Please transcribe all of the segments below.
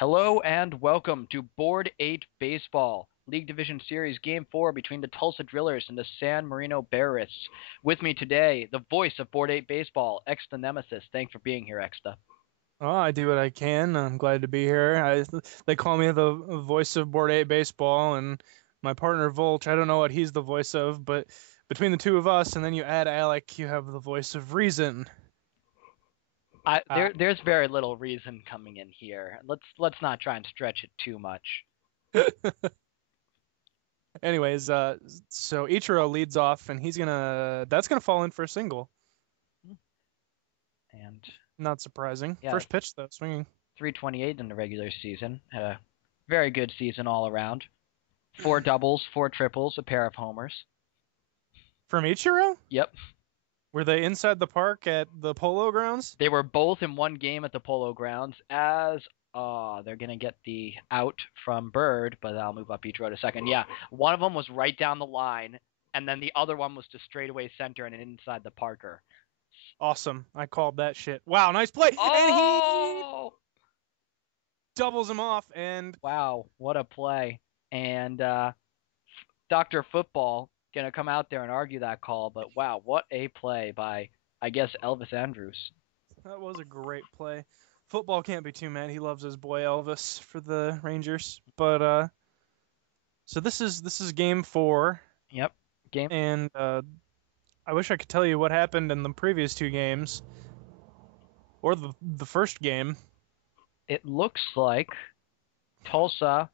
Hello and welcome to Board 8 Baseball, League Division Series Game 4 between the Tulsa Drillers and the San Marino Bearists. With me today, the voice of Board 8 Baseball, Exta Nemesis. Thanks for being here, Exta. Oh, I do what I can. I'm glad to be here. They call me the voice of Board 8 baseball, and my partner Volch, I don't know what he's the voice of, but between the two of us, and then you add Alec, you have the voice of reason. Uh, There's very little reason coming in here. Let's not try and stretch it too much. anyways, so Ichiro leads off, and that's gonna fall in for a single. And Not surprising. yeah, First pitch though, swinging 328 in the regular season. Had a very good season all around. Four doubles, four triples, a pair of homers. from Ichiro. Yep. Were they inside the park at the Polo Grounds? They were both in one game at the Polo Grounds as they're gonna get the out from Bird, but I'll move up each row to second. Yeah, one of them was right down the line, and then the other one was to straightaway center and inside the Parker. Awesome. I called that shit. Wow, nice play. And he Oh, doubles him off, and wow, what a play! And Doctor Football gonna come out there and argue that call, but wow, what a play by I guess Elvis Andrews. that was a great play. Football can't be too mad. He loves his boy Elvis for the Rangers. But so this is game 4, Yep, game. and I wish I could tell you what happened in the previous two games or the first game. It looks like Tulsa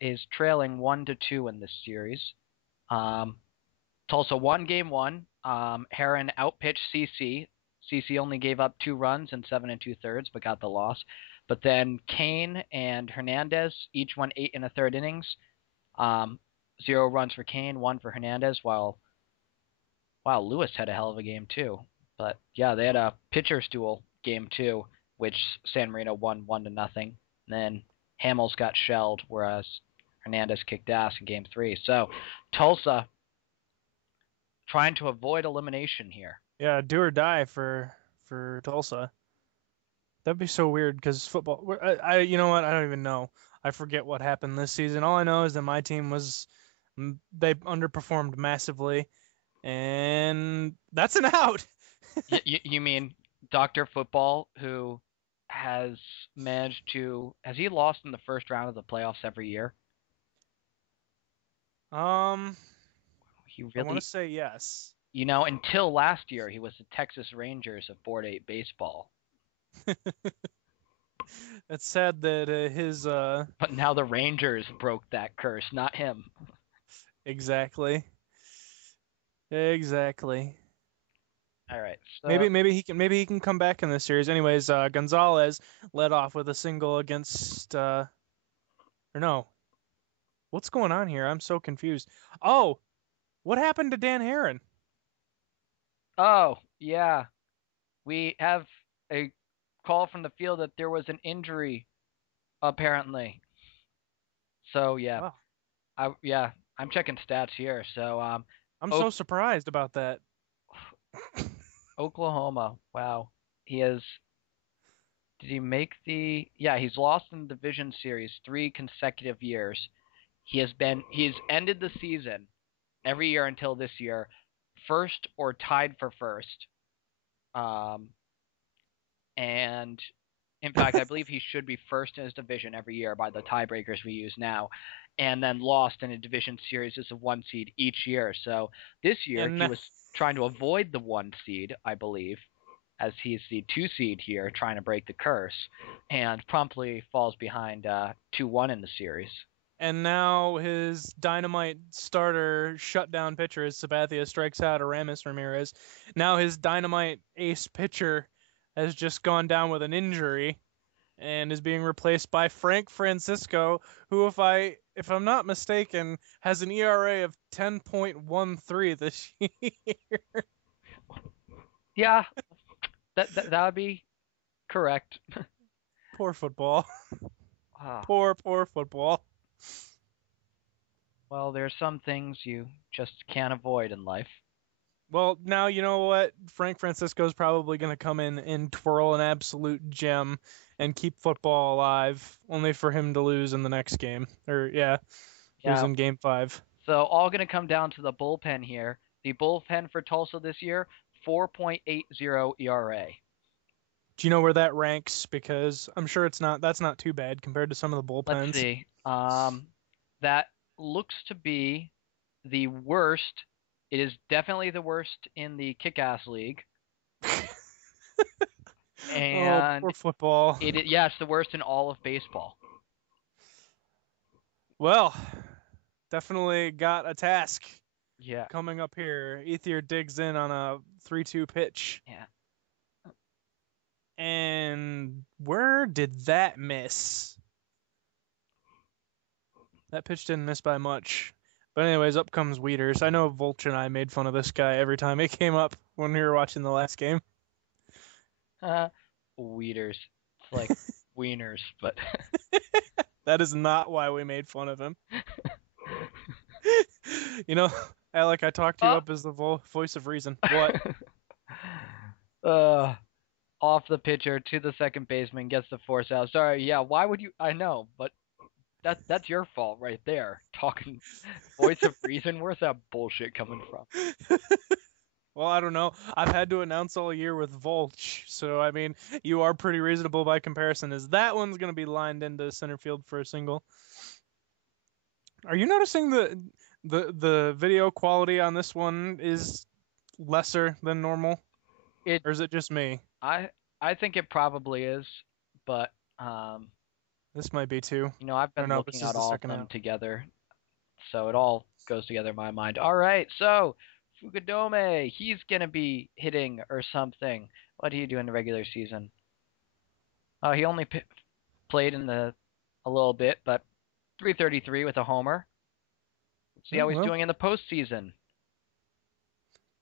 is trailing 1-2 in this series. Um, Tulsa won game one. Heron outpitched CC. CC only gave up 2 runs in 7 2/3, but got the loss. But then Kane and Hernandez each won 8 1/3 innings. 0 runs for Kane, 1 for Hernandez. While Lewis had a hell of a game too. But yeah, they had a pitcher's duel game two, which San Marino won 1-0. Then Hamels got shelled, whereas Hernandez kicked ass in game three. So Tulsa trying to avoid elimination here. Yeah, do or die for Tulsa. That'd be so weird because football. You know what? I don't even know. I forget what happened this season. All I know is that my team they underperformed massively, and that's an out. You mean Dr. Football, who has has he lost in the first round of the playoffs every year? Um, He I want to really, say yes. until last year, he was the Texas Rangers of Board 8 baseball. It's sad that his But now the Rangers broke that curse, not him. exactly, exactly. All right, so Maybe he can come back in this series. Anyways, Gonzalez led off with a single against or no, what's going on here? I'm so confused. Oh, what happened to Dan Heron? oh yeah, we have a call from the field that there was an injury apparently. So yeah, Oh, I'm checking stats here. So I'm so o- surprised about that. Oklahoma, wow, he has. Did he make the? Yeah, he's lost in the division series 3 consecutive years. He's ended the season every year until this year, first or tied for first. Um, and in fact, I believe he should be first in his division every year by the tiebreakers we use now, and then lost in a division series as a 1 seed each year. So this year And he was trying to avoid the 1 seed, I believe, as he's the 2 seed here, trying to break the curse, and promptly falls behind 2-1 in the series. and now his dynamite starter shutdown pitcher is Sabathia strikes out Aramis Ramirez. Now his dynamite ace pitcher has just gone down with an injury and is being replaced by Frank Francisco, who, if I'm not mistaken, has an ERA of 10.13 this year. Yeah, that would be correct. Poor football. Ah, Poor football. well, there's some things you just can't avoid in life. Well, now you know what? Frank Francisco is probably going to come in and twirl an absolute gem and keep football alive, only for him to lose in the next game. Or lose Yeah. in game 5. So all going to come down to the bullpen here. The bullpen for Tulsa this year, 4.80 ERA. Do you know where that ranks? Because I'm sure that's not too bad compared to some of the Let's bullpens. see. That looks to be the worst. It is definitely the worst in the Kick-Ass League, Oh, and poor football. yeah, it's the worst in all of baseball. Well, definitely got a task Yeah, coming up here. Ethier digs in on a 3-2 pitch. yeah. And where did that miss? That pitch didn't miss by much. But anyways, up comes Weeders. I know Volch and I made fun of this guy every time he came up when we were watching the last game. Weeders. It's like wieners, but That is not why we made fun of him. You know, Alec, I talked you up as the voice of reason. What? Off the pitcher to the second baseman, gets the force out. Sorry, yeah, why would you? I know, but that's your fault right there. Talking voice of reason, where's that bullshit coming from? Well, I don't know. I've had to announce all year with Volch, so I mean, you are pretty reasonable by comparison. As that one's going to be lined into center field for a single. Are you noticing the video quality on this one is lesser than normal, or is it just me? I think it probably is, but This might be too. I've been looking at all of them together, so it all goes together in my mind. All right, so Fukudome, he's gonna be hitting or something. What did he do in the regular season? Oh, he only played in a little bit, but 333 with a homer. Let's see how he's doing in the postseason.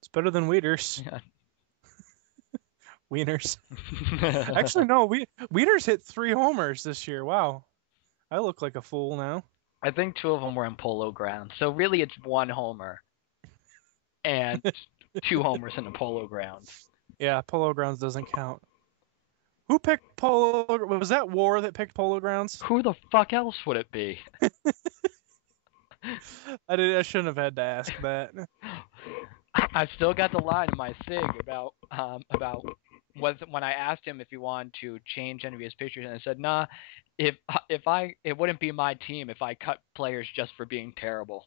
It's better than Weeders. Yeah. Wieners. Actually, no. Weeders hit 3 homers this year. Wow, I look like a fool now. I think 2 of them were in Polo Grounds, so really it's 1 homer and 2 homers in the Polo Grounds. Yeah, Polo Grounds doesn't count. Who picked Polo? Was that War that picked Polo Grounds? Who the fuck else would it be? I shouldn't have had to ask that. I still got the line in my sig about when I asked him if he wanted to change any of his pictures, and I said, nah, it wouldn't be my team if I cut players just for being terrible.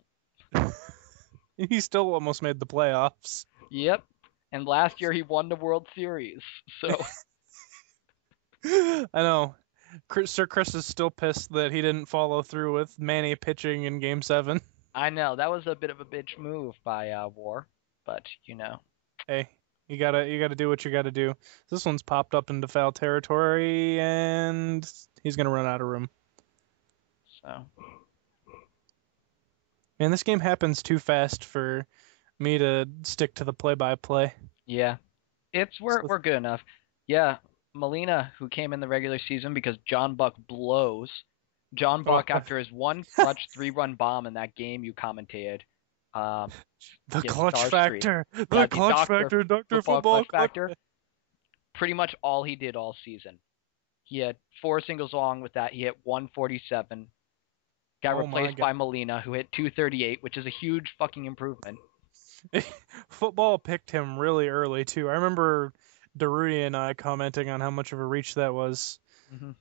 He still almost made the playoffs. Yep, and last year he won the World Series, so. I know. Sir Chris is still pissed that he didn't follow through with Manny pitching in Game 7. I know, that was a bit of a bitch move by War, but Hey, you gotta do what you gotta do. This one's popped up into foul territory, and he's gonna run out of room. So. Man, this game happens too fast for me to stick to the play-by-play. Yeah, we're good enough. Yeah, Molina, who came in the regular season because John Buck blows. John Buck, after his one clutch 3-run bomb in that game you commentated. The clutch factor. The clutch factor, Dr. Football Factor. Pretty much all he did all season. He had 4 singles along with that. He hit 147. Got replaced by Molina, who hit 238, which is a huge fucking improvement. Football picked him really early, too. I remember Daruti and I commenting on how much of a reach that was. Mm-hmm.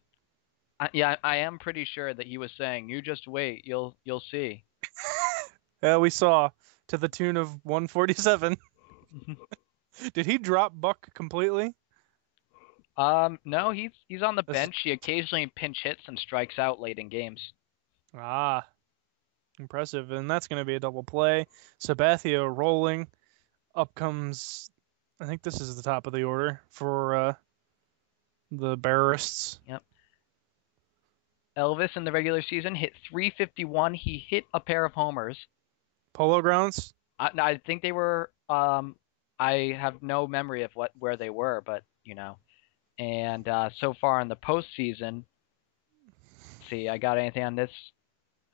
Yeah, I am pretty sure that he was saying, "You just wait, you'll see." Yeah, we saw, to the tune of 147. Did he drop Buck completely? No, he's on the bench. He occasionally pinch hits and strikes out late in games. Ah, impressive. And that's going to be a double play. Sabathia rolling. Up comes, I think this is the top of the order for the Barrists. Yep. Elvis in the regular season hit 351. He hit a pair of homers. Polo Grounds? I think they were. I have no memory of where they were, but And so far in the postseason, let's see, I got anything on this?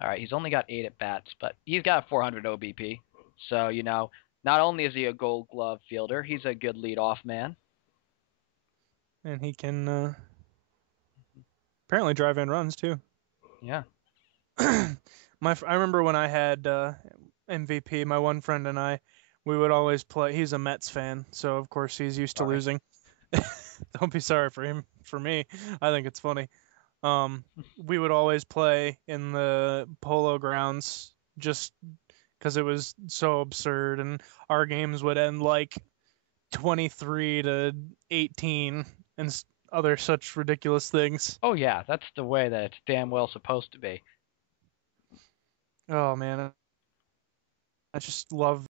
All right, he's only got 8 at bats, but he's got 400 OBP. So not only is he a Gold Glove fielder, he's a good leadoff man. And he can Apparently drive-in runs too. Yeah. I remember when I had MVP, my one friend and I, we would always play. He's a Mets fan, so of course he's used to Sorry. losing. Don't be sorry for him. For me, I think it's funny. We would always play in the polo grounds just because it was so absurd, and our games would end like 23-18 and other such ridiculous things. Oh yeah, that's the way that it's damn well supposed to be. Oh man, I just love